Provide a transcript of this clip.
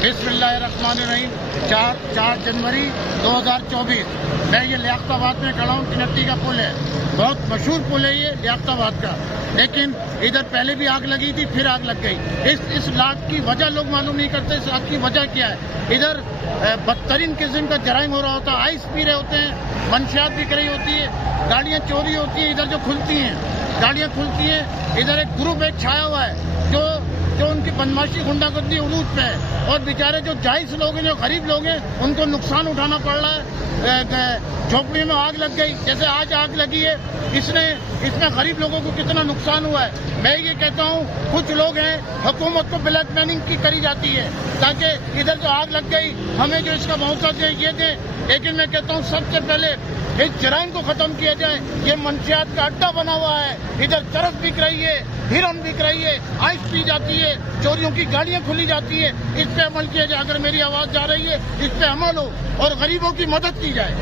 बिस्मिल्लाहिर्रहमानिर्रहीम। 4 जनवरी 2024 मैं ये लियाकताबाद में खड़ा हूँ। किनट्टी का पुल है, बहुत मशहूर पुल है ये लियाकताबाद का, लेकिन इधर पहले भी आग लगी थी, फिर आग लग गई। इस आग की वजह लोग मालूम नहीं करते, इस आग की वजह क्या है। इधर बदतरीन किस्म का जराइम हो रहा होता है, आइस पी रहे होते हैं, मंशियात बिक रही होती है, गाड़ियाँ चोरी होती हैं, इधर जो खुलती हैं गाड़ियाँ खुलती हैं। इधर एक ग्रुप छाया हुआ है जो उनकी बदमाशी गुंडागर्दी उलूज पे है, और बेचारे जो जायज लोग हैं, जो गरीब लोग हैं, उनको नुकसान उठाना पड़ रहा है। झोपड़ी में आग लग गई, जैसे आज आग लगी है, इसमें गरीब लोगों को कितना नुकसान हुआ है। मैं ये कहता हूँ, कुछ लोग हैं, हुकूमत को ब्लैक मेलिंग की करी जाती है ताकि इधर जो आग लग गई हमें जो इसका मौका दे ये दे, लेकिन मैं कहता हूँ सबसे पहले इस जराइम को खत्म किया जाए। ये मंशियात का अड्डा बना हुआ है, इधर चरस बिक रही है, हिरन बिक रही है, आइस पी जाती है, चोरियों की गाड़ियाँ खुली जाती है। इस पे अमल किया जाए। अगर मेरी आवाज़ जा रही है, इस पे अमल हो और गरीबों की मदद की जाए।